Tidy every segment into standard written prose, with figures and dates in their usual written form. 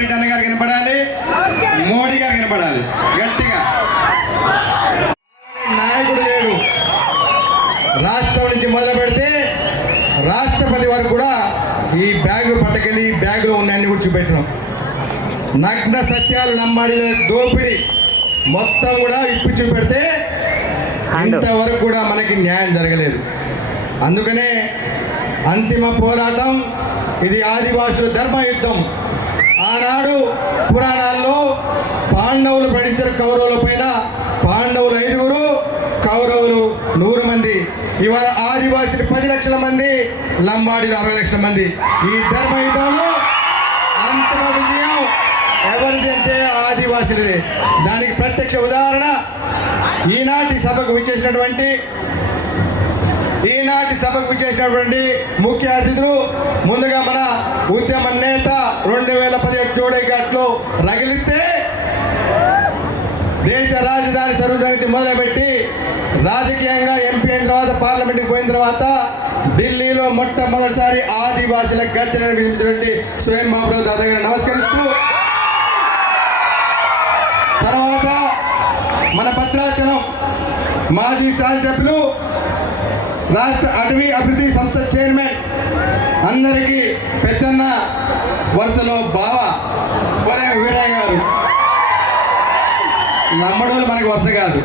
రెడ్డి అన్న గారు వినపడాలి, మోడీ గారు వినపడాలి గట్టిగా. నాయకుడు లేడు. రాష్ట్రం నుంచి మొదలు పెడితే రాష్ట్రపతి వరకు కూడా ఈ బ్యాగు పట్టుకెళ్ళి ఈ బ్యాగులో ఉన్నాయని కూడా చూపెట్టినాం. నగ్న సత్యాలు నమ్మాడి దోపిడి మొత్తం కూడా ఇప్పి చూపెడితే ఇంతవరకు కూడా మనకి న్యాయం జరగలేదు. అందుకనే అంతిమ పోరాటం ఇది ఆదివాసుల ధర్మయుద్ధం. ఆనాడు పురాణాల్లో పాండవులు పడించారు కౌరవుల పైన. పాండవులు 5, కౌరవులు 100 మంది. ఇవాళ ఆదివాసులు 10 లక్షల మంది, లంబాడీలు 60 లక్షల మంది. ఈ ధర్మయుద్ధంలో అంతిమ విజయం ఎవరిది అంటే ఆదివాసులదే. దానికి ప్రత్యక్ష ఉదాహరణ ఈనాటి సభకు విచ్చేసినటువంటి ముఖ్య అతిథులు. ముందుగా మన ఉద్యమ నేత 2017 జోడేఘాట్లో రగిలిస్తే దేశ రాజధాని సర్వీస్ నుంచి మొదలుపెట్టి రాజకీయంగా ఎంపీ అయిన తర్వాత పార్లమెంట్కి పోయిన తర్వాత ఢిల్లీలో మొట్టమొదటిసారి ఆదివాసీల గర్జన నిర్మించినటువంటి స్వయం మహాప్రభు దాదా గారిని నమస్కరిస్తూ, తర్వాత మన భద్రాచలం మాజీ శాసనసభ్యులు, రాష్ట్ర అటవీ అభివృద్ధి సంస్థ చైర్మన్, అందరికీ పెద్దన్న వరుసలో బావ ఉదయం వీరయ్య గారు. నమ్మడోళ్ళు మనకు వరుస కాదు,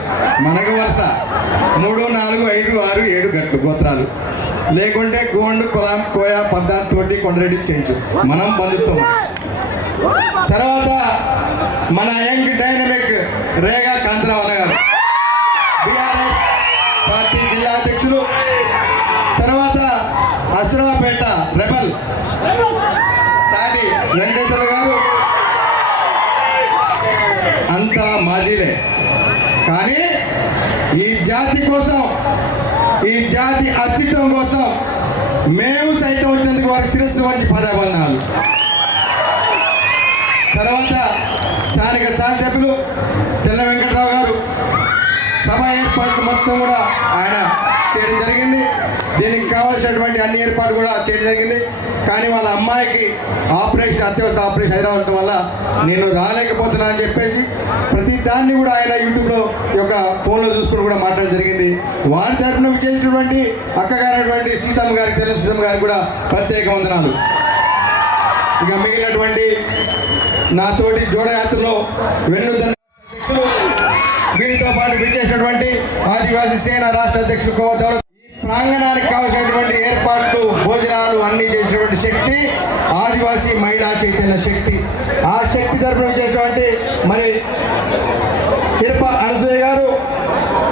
మనకు వరుస 3, 4, 5, 6, 7 గట్లు గోత్రాలు. లేకుంటే గోండు, కులాం, కోయ, పద్దాన్, తోటి, కొండరెడ్డి చెంచు మనం బంధుత్వం. తర్వాత మన యంగ్ డైనమిక్ రేగా కాంతరావు అన్న గారు, బీఆర్ఎస్ పార్టీ జిల్లా అధ్యక్షులు. తర్వాత అశ్రాపేట రెబల్ తాటి వెంకటేశ్వర గారు. అంతా మాజీలే, కానీ ఈ జాతి కోసం, ఈ జాతి అస్తిత్వం కోసం మేము సైతం వచ్చేందుకు వారికి శిరస్సు వంచి పదబంధనాలు. తర్వాత స్థానిక శాసనసభ్యులు తెల్ల వెంకటరావు గారు. సభ ఏర్పాట్లు మొత్తం కూడా ఆయన చేయడం జరిగింది. దీనికి కావాల్సినటువంటి అన్ని ఏర్పాట్లు కూడా చేయడం జరిగింది. కానీ వాళ్ళ అమ్మాయికి ఆపరేషన్, అత్యవసర ఆపరేషన్ హైదరాబాద్ ఉండటం వల్ల నేను రాలేకపోతున్నా అని చెప్పేసి ప్రతి దాన్ని కూడా ఆయన యూట్యూబ్లో యొక్క ఫోన్లో చూసుకుని కూడా మాట్లాడడం జరిగింది. వారి తరఫున చేసినటువంటి అక్కగారైనటువంటి సీతమ్మ గారికి, తెల్ల సీతమ్మ గారికి కూడా ప్రత్యేక వందనాలు. ఇక మిగిలినటువంటి నాతోటి జోడయాత్రలో వెన్నుదన్న అధ్యక్షులు, వీరితో పాటు విచ్చేసినటువంటి ఆదివాసీ సేన రాష్ట్ర అధ్యక్షులు కోవత్, ప్రాంగణానికి కావాల్సినటువంటి ఏర్పాట్లు, భోజనాలు అన్నీ చేసినటువంటి శక్తి ఆదివాసీ మహిళా చైతన్య శక్తి. ఆ శక్తి తరఫున చేసినటువంటి మరి ఇరప అనసూయ గారు,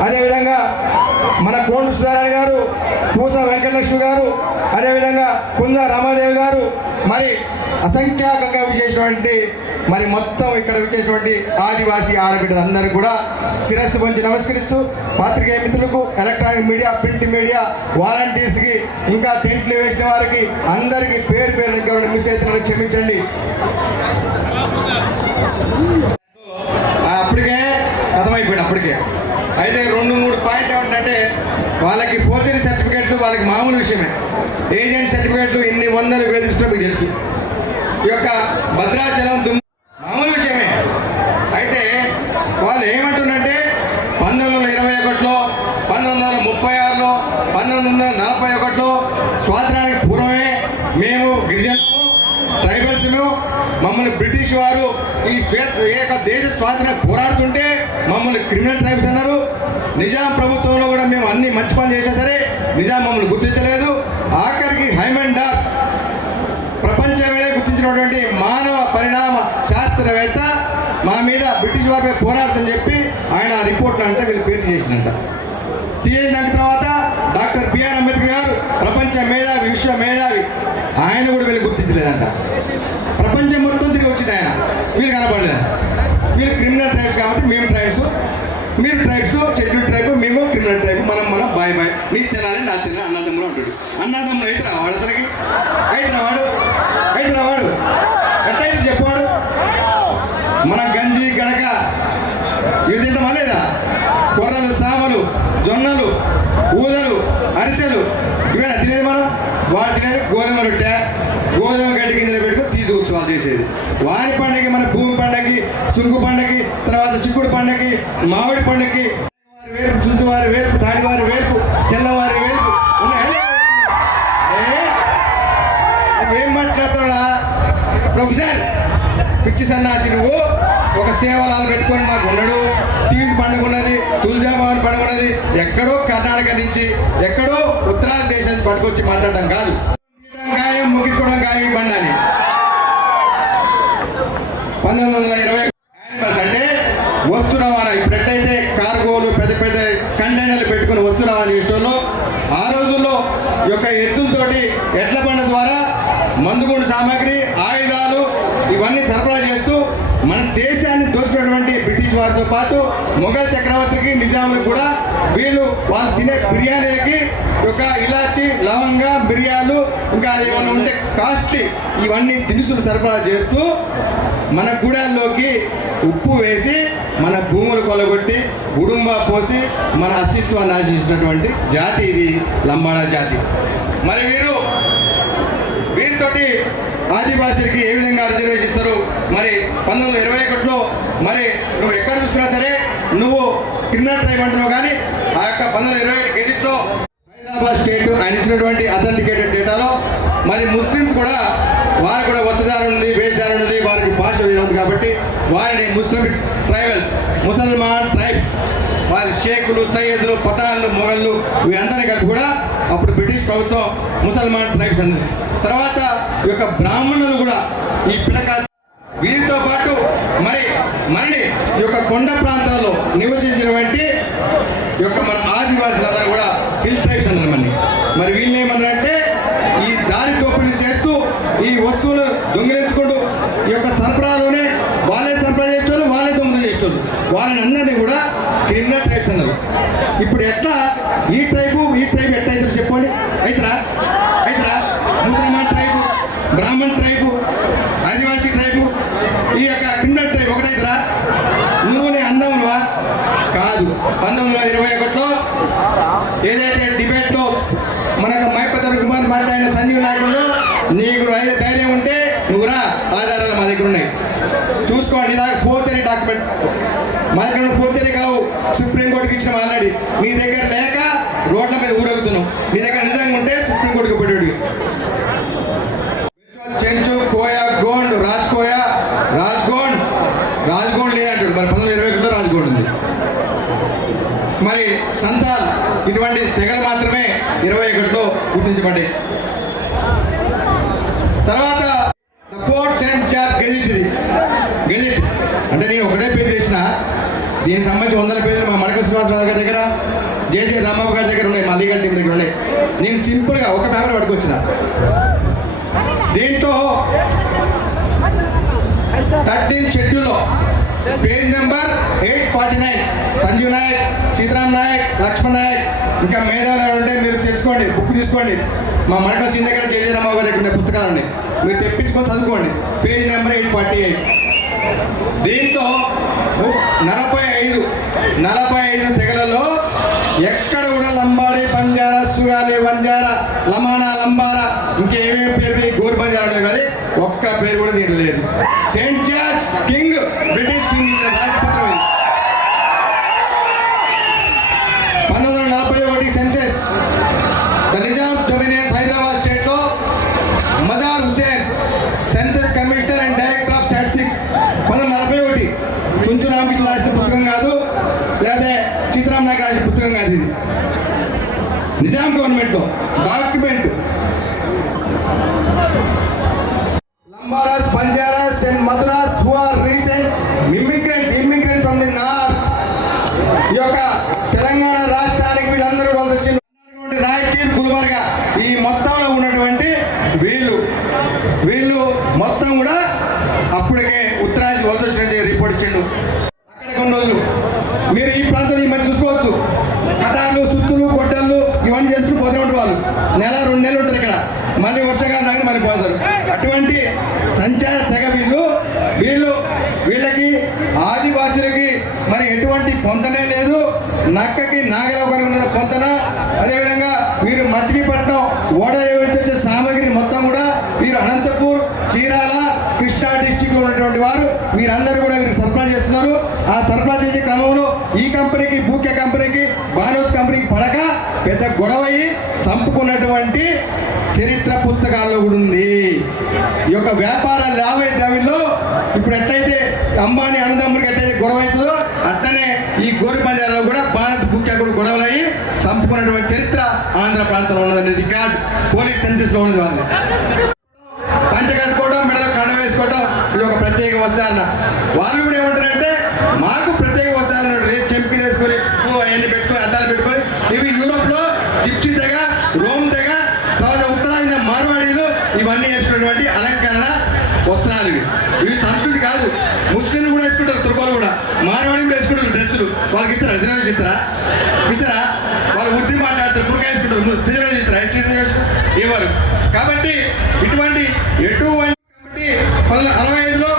అదేవిధంగా మన కోండు సుధారాణి గారు, పూస వెంకటలక్ష్మి గారు, అదేవిధంగా కుంద రామాదేవి గారు, మరి అసంఖ్యాకంగా విచ్చేసినటువంటి మరి మొత్తం ఇక్కడ విచ్చేసినటువంటి ఆదివాసీ ఆడబిడ్డలందరూ కూడా శిరస్సు వంచి నమస్కరిస్తూ, పాత్రికేయ మిత్రులకు, ఎలక్ట్రానిక్ మీడియా, ప్రింట్ మీడియా, వాలంటీర్స్కి, ఇంకా టెంట్లు వేసిన వారికి అందరికీ పేరు పేరు ఇంకా మిస్ అవుతున్నారని క్షమించండి. అప్పటికే అర్థమైపోయింది. అప్పటికే అయితే 2-3 పాయింట్లు ఏమిటంటే, వాళ్ళకి ఫోర్జరీ సర్టిఫికేట్లు వాళ్ళకి మామూలు విషయమే. ఏజెంట్ సర్టిఫికేట్లు ఎన్ని వందలు వేధిస్తున్నా మీకు తెలుసు. ఈ యొక్క భద్రాచలం మామూలు విషయమే. అయితే వాళ్ళు ఏమంటున్నారంటే 1921లో, 1936లో, 1941లో స్వాతంత్రానికి పూర్వమే మేము గిరిజనులు, ట్రైబల్స్, మమ్మల్ని బ్రిటిష్ వారు ఈ దేశ స్వాతంత్రం పోరాడుతుంటే మమ్మల్ని క్రిమినల్ ట్రైబ్స్ అన్నారు. నిజాం ప్రభుత్వంలో కూడా మేము అన్ని మంచి పనులు చేసినా సరే నిజాం మమ్మల్ని గుర్తించలేదు. ఆఖరికి హైమన్ డార్ ప్రపంచమే గుర్తించినటువంటి మానవ పరిణామ శాస్త్రవేత్త మా మీద బ్రిటిష్ వారిపై పోరాడుతుందని చెప్పి ఆయన రిపోర్ట్లు అంటే వీళ్ళు పేరు చేసినంట. తీసిన తర్వాత డాక్టర్ బిఆర్ అంబేద్కర్ గారు ప్రపంచ మేధావి, విశ్వ మేధావి, ఆయన కూడా వీళ్ళు గుర్తించలేదంట. ప్రపంచం మొత్తం తిరిగి వచ్చింది ఆయన, వీళ్ళు కనపడలేదు. వీళ్ళు క్రిమినల్ ట్రైబ్స్ కాబట్టి మేము ట్రైబ్స్, మీరు ట్రైబ్స్, షెడ్యూల్ ట్రైబ్, మేము క్రిమినల్ ట్రైబ్, మనం బాయ్ బాయ్, నీ తినాలి నా తినాలి, అన్నదమ్ములు అంటాడు. అన్నదమ్ములు అయితే రావాడు, అసలుకి అయితే రావాడు ఎట్టయితే చెప్పాడు. మన గంజి గడక ఇవి తింటామా లేదా? కొర్రలు, సామలు, జొన్నలు, ఊదలు, అరిసెలు ఇవేనా తినేది మనం? వాడు తినేది గోధుమ రొట్టె, గోధుమ గడ్డి గింజలు పెట్టుకుని తీసి ఉత్సవాలు చేసేది. వారి పండగకి మన భూమి పండగకి, సుంకు పండగకి, తర్వాత చిక్కుడు పండగకి, మామిడి పండగకి వేర్పు, చుంచువారి వేర్పు, తాడివారి వేర్పు, తెల్లవారి వేర్పు ఉన్నాయి. నువ్వేం మాట్లాడతాడా ప్రొఫెసర్? పిచ్చి సన్నాసి నువ్వు. ఒక సేవలాలు పెట్టుకొని మాకు ఉండడు. తీసి పండుగ ఉన్నది, తులజాభవన్ పండుగ ఉన్నది, ఎక్కడో కర్ణాటక నుంచి ఎక్కడో ఉత్తరాది దేశం నుంచి పట్టుకొచ్చి మాట్లాడడం కాదు. ఖాయం, ముగించుకోవడం ఖాయం ఈ బండి అని 1920 అంటే వస్తు రవాణా. ఇప్పుడు ఎట్లయితే కార్గోలు పెద్ద పెద్ద కంటైనర్లు పెట్టుకుని వస్తు రవాణా చేసేటోళ్ళు, ఆ రోజుల్లో ఈ యొక్క ఎద్దులతోటి ఎడ్ల బండ ద్వారా మందుగుండు సామాగ్రి, ఆయుధాలు ఇవన్నీ సరఫరా చేస్తూ మన దేశాన్ని దోచుకున్నటువంటి బ్రిటిష్ వారితో పాటు మొఘల్ చక్రవర్తికి, నిజాములకు కూడా వీళ్ళు వాళ్ళు తినే బిర్యానీలకి ఒక ఇలాచి, లవంగా, బిర్యాలు, ఇంకా అదేమన్నా ఉంటే కాస్ట్లీ ఇవన్నీ దినుసులు సరఫరా చేస్తూ మన గూడాల్లోకి ఉప్పు వేసి మన భూములు కొలగొట్టి గుడుంబా పోసి మన అస్తిత్వాన్ని ఆశించినటువంటి జాతి ఇది లంబాడా జాతి. మరి వీరితోటి ఆదివాసీలకి ఏ విధంగా రిజర్వేషన్ ఇస్తారు? మరి 1921లో మరి నువ్వు ఎక్కడ చూసుకున్నా సరే నువ్వు క్రిమినల్ ట్రైబ్ అంటున్నావు, కానీ ఆ యొక్క 1921 గెజిట్లో హైదరాబాద్ స్టేట్ ఆయన ఇచ్చినటువంటి అథెంటికేటెడ్ డేటాలో మరి ముస్లిమ్స్ కూడా వారికి కూడా వస్త్రధారణ ఉంది, వేషధారణ ఉంది, వారికి భాష ఉంది. కాబట్టి వారిని ముస్లిం ట్రైబల్స్, ముసల్మాన్ ట్రైబ్స్, వారి షేకులు, సయ్యదులు, పఠాన్లు, మొఘళ్ళు వీరందరినీ కలిపి కూడా అప్పుడు బ్రిటిష్ ప్రభుత్వం ముసల్మాన్ ట్రైబ్స్ అంది. తర్వాత ఈ యొక్క బ్రాహ్మణులు కూడా ఈ పిలక వీరితో పాటు మరి ఈ యొక్క కొండ ప్రాంతాల్లో నివసించినటువంటి ఈ యొక్క మన ఆదివాసులందరూ కూడా హిల్ ట్రైబ్స్ అన్నారు. మరి వీళ్ళని ఏమన్నారంటే ఈ దారి దోపిడీ చేస్తూ ఈ వస్తువులు దొంగిలించుకుంటూ ఈ యొక్క సరఫరాలోనే వాళ్ళే సరఫరా చేసేవాళ్ళు, వాళ్ళే దొంగలు చేసేవాళ్ళు, వాళ్ళని అందరినీ కూడా క్రిమినల్ ట్రైబ్స్ అన్నారు. ఇప్పుడు ఎట్లా ఈ ట్రైబ్ ఎట్లా అవుతారు చెప్పండి? అవుతారా? ముసల్మాన్ ట్రైబు, బ్రాహ్మణ్ ట్రైబు, ఆదివాసీ ట్రైబు, ఈ యొక్క క్రిమినల్ ట్రైబ్ ఒకటైతురా? నువ్వు నీ అందమునువా? కాదు. 1921లో ఏదైతే డిబేట్లో మనకు మైపతర్ కుమార్ మాట్లాడిన సంజీవ్ నాయకులు, నీకు ధైర్యం ఉంటే నువ్వు రా, ఆధారాలు మా దగ్గర ఉన్నాయి, చూసుకోండి. నాకు ఫోర్జరీ డాక్యుమెంట్స్ మా దగ్గర ఫోర్జరీ కావు, సుప్రీంకోర్టుకి ఇచ్చిన ఆల్రెడీ. మీ దగ్గర లేక రోడ్ల మీద ఊరగుతున్నాం. మీ దగ్గర నిజంగా ఉంటే సుప్రీంకోర్టుకి పెట్టాడు. చెంచు, కోయా, గోండ్, రాజ్గోండ్ లేదంటాడు. మరి 1921లో రాజ్గోండ్ ఉంది. మరి సంతాల్ ఇటువంటి తెగలు మాత్రమే 21లో గుర్తించబడ్డాయి. తర్వాత ఫోర్ట్ సెయింట్ జార్జ్ గెజిట్ అంటే నేను ఒకటే పేజ్ చేసిన, దీనికి సంబంధించి 100 పేజీలు మా మడక శ్రీనివాసరావు గారి దగ్గర, జేజే రాంబాబు గారి దగ్గర ఉన్నాయి, మా లీగల్ టీం దగ్గర ఉన్నాయి. నేను సింపుల్గా ఒక పేపర్ పట్టుకొచ్చిన. దీంట్లో 13 షెడ్యూల్లో పేజ్ నెంబర్ 849 సంజీవ్ నాయక్, సీతారాం నాయక్, లక్ష్మణ్ నాయక్, ఇంకా మేధావులు ఉంటే మీరు తెచ్చుకోండి, బుక్ తీసుకోండి. మా మడక సీన్ దగ్గర జేజే రాంబాబు గారి దగ్గర పుస్తకాలండి, మీరు తెప్పించుకొని చదువుకోండి. Page number 848. దీంట్లో 45 తెగలలో ఎక్కడ కూడా లంబాడి, బంజారా, సుగాలి, వంజారా, లమానా, లంబారా, ఇంకేమేమి పేరు గోరు బంజారా ఉంటాయి కదా, ఒక్క పేరు కూడా దీంట్లో లేదు. Saint George king, British king ఇచ్చిన రాజపత్రం ఇది. 1941 census, the Nizam dominions Hyderabad స్టేట్లో Mazhar Hussain, census commissioner and director of statistics, 1941. Chunchu Ramakrishna రాసిన పుస్తకం కాదు, లేదా సీతారాం నాయక్ రాసిన పుస్తకం కాదు. ఇది నిజాం గవర్నమెంట్లో document. Lambaras, Banjaras and Madras who are recent immigrants from the north. ఈ యొక్క తెలంగాణ రాష్ట్రానికి వీళ్ళందరూ వలస వచ్చిన రాయచూర్, గుల్బర్గా ఈ మొత్తంలో ఉన్నటువంటి వీళ్ళు మొత్తం కూడా అప్పటికే ఉత్తరాంచి వలస వచ్చిన రిపోర్ట్ ఇచ్చిండు. అక్కడికి ఉన్న రోజులు మీరు ఈ ప్రాంతంలో ఈ మధ్య చూసుకోవచ్చు. కటార్లు, సుత్తులు, గొడ్డళ్ళు ఇవన్నీ చేస్తూ పోతూ ఉంటారు. వాళ్ళు 1-2 నెలలు ఉంటారు ఇక్కడ, మళ్ళీ వర్షాకాలం రాగానే మళ్ళీ పోతారు. అటువంటి సంచార తెగ వీళ్ళకి ఆదివాసులకి మరి ఎటువంటి పొంతనే లేదు. నక్కకి నాగరావు గారికి ఉన్న పొంతన, అదేవిధంగా వీరు మచిలీపట్నం ఓడ వచ్చే సామాగ్రి మొత్తం కూడా వీరు వీరందరూ కూడా వీరికి సరఫరా చేస్తున్నారు. ఆ సరఫరా చేసే క్రమంలో ఈ కంపెనీకి బూకే కంపెనీకి బానోత్ కంపెనీకి పడక పెద్ద గొడవయ్యి చంపుకున్నటువంటి చరిత్ర పుస్తకాల్లో కూడా ఉంది. ఈ యొక్క వ్యాపార లావాదేవీల్లో ఇప్పుడు ఎట్లయితే అంబానీ అన్నదమ్ముడికి ఎట్లయితే గొడవ అవుతుందో అట్లనే ఈ గోరి పంజారాలో కూడా భారత్ బుక్యా కూడా గొడవలు అయ్యి చంపుకున్నటువంటి చరిత్ర ఆంధ్ర ప్రాంతంలో ఉన్నదండి. రికార్డ్ పోలీస్ సెన్సెస్లో ఉన్నది. వాళ్ళు పంచ కట్టుకోవడం, మెడలో కండ వేసుకోవడం ఇది ఒక ప్రత్యేక వస్తారన్న. వాళ్ళు కూడా ఏమంటారంటే మాకు ప్రత్యేక వస్తారన్న. రేపు చెంపీలు వేసుకొని అవన్నీ పెట్టుకొని అద్దాలు పెట్టుకొని ఇవి యూరోప్లో జిప్సీ తెగ, రోమ్ తెగ, తర్వాత ఉత్తరాదిన మార్వాడీలు ఇవన్నీ వేసుకున్నటువంటి అలంకరణ వస్త్రాలు. ఇవి సంస్కృతి కాదు. ముస్లింలు కూడా వేసుకుంటారు, తుర్కోలు కూడా, మార్వాడి కూడా వేసుకుంటారు డ్రెస్సులు. వాళ్ళకి ఇస్తారా? రిజర్వేషన్ ఇస్తారా? వాళ్ళు ఉర్దూ మాట్లాడతారు, బుర్కా వేసుకుంటారు, రిజర్వేషన్ ఇస్తారా? రిజర్వేషన్ ఇవ్వరు. కాబట్టి ఇటువంటి కాబట్టి 1965లో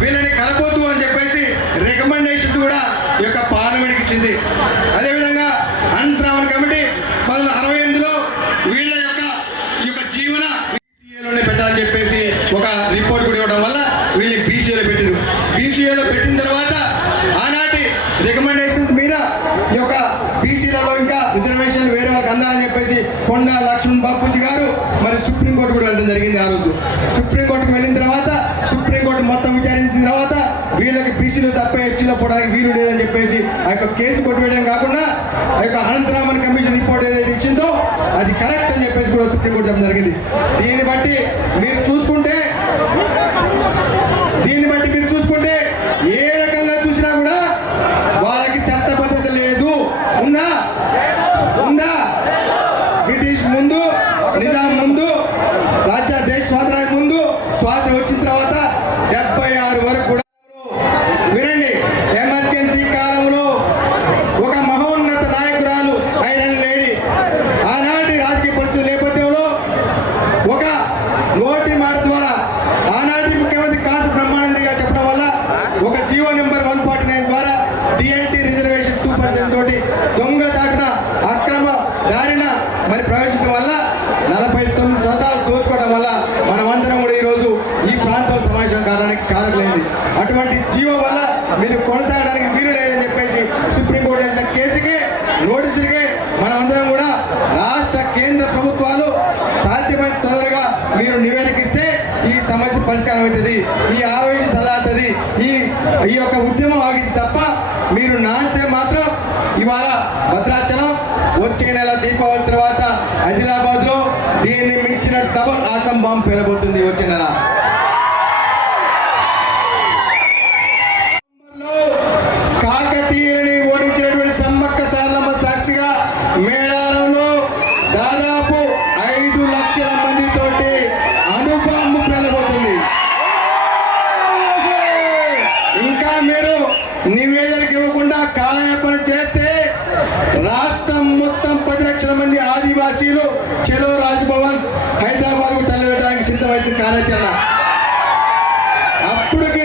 వీళ్ళని కలపొద్దు అని చెప్పేసి రికమెండేషన్ కూడా ఈ యొక్క పార్లమెంట్కి ఇచ్చింది. అదేవిధంగా అనంతరామన్ కమిటీ 1968లో వీళ్ళ ఈ యొక్క జీవన బీసీఏలోనే పెట్టాలని చెప్పేసి ఒక రిపోర్ట్ కూడా ఇవ్వడం వల్ల వీళ్ళని బీసీఏలో పెట్టారు. బీసీఏలో పెట్టిన తర్వాత ఆనాటి రికమెండేషన్స్ మీద ఈ యొక్క బీసీలలో ఇంకా రిజర్వేషన్ వేరే వాళ్ళకి అందాలని చెప్పేసి కొండా లక్ష్మణ్ బాపూజీ గారు మరి సుప్రీంకోర్టు కూడా వెళ్ళడం జరిగింది. ఆ రోజు సుప్రీంకోర్టుకు వెళ్ళిన తర్వాత సుప్రీంకోర్టు మొత్తం విచారించిన తర్వాత వీళ్ళకి బీసీలు తప్ప ఎస్టీలో పోవడానికి వీలు లేదని చెప్పేసి ఆ యొక్క కేసు కొట్టివేయడం కాకుండా ఆ యొక్క అనంతరామన్ కమిషన్ రిపోర్ట్ ఏదైతే ఇచ్చిందో అది కరెక్ట్ అని చెప్పేసి కూడా సుప్రీంకోర్టు చెప్పడం జరిగింది. దీన్ని బట్టి మీరు చూసుకుంటే ఏ రకంగా చూసినా కూడా వాళ్ళకి చట్టబద్ధత లేదు. ఉందా? బ్రిటిష్ ముందు, నిజాం ముందు, దేశ స్వాతంత్రానికి ముందు, స్వాతంత్రం వచ్చిన తర్వాత 76 వరకు కూడా వినండి, ఎమర్జెన్సీ కాలంలో ఒక మహోన్నత నాయకురాలు ఐరన్ లేడీ ఆనాటి రాజకీయ పరిస్థితుల నేపథ్యంలో ఒక నోటి మాట ద్వారా ఆనాటి ముఖ్యమంత్రి కాసు బ్రహ్మానందరి గారు చెప్పడం వల్ల ఒక జీవో నెంబర్ 149 ద్వారా డిఎన్టీ రిజర్వేషన్ 2% తోటి దొంగచాటున అక్రమ దారిన మరి ప్రవేశించడం వల్ల 49% దోచుకోవడం వల్ల మనమందరం కూడా ఈరోజు ఈ ప్రాంతంలో సమావేశం కావడానికి కారణమైంది. అటువంటి జీవో వల్ల మీరు కొనసాగడానికి వీలు లేదని చెప్పేసి సుప్రీంకోర్టు వేసిన కేసుకి నోటీసులకి మనమందరం కూడా రాష్ట్ర కేంద్ర ప్రభుత్వాలు సాధ్యమైన తొందరగా మీరు నివేదికిస్తే ఈ సమస్య పరిష్కారం అవుతుంది, ఈ ఆవేశం చల్లారుతుంది, ఈ యొక్క ఉద్యమం ఆగింది తప్ప మీరు నాన్సే మాత్రం ఇవాళ భద్రాచలం వచ్చే నెల దీపావళి తర్వాత ఆదిలాబాద్లో దీన్ని మించిన డబుల్ ఆటం బాంబు పేలబోతుంది. వచ్చే నెల కాకతీయుని ఓడించినటువంటి సమ్మక్క సారలమ్మ సాక్షిగా మేడారంలో దాదాపు 5 లక్షల మందితోటి అణుబాంబు పేలబోతుంది. ఇంకా మీరు నివేదికలు ఇవ్వకుండా కాలయాపన చేస్తే రాష్ట్రం మొత్తం 10 లక్షల మంది ఆదివాసీలు చెలో రాజ్భవన్ హైదరాబాద్కు తరలివేయడానికి సిద్ధమైంది కార్యాచరణ. అప్పటికే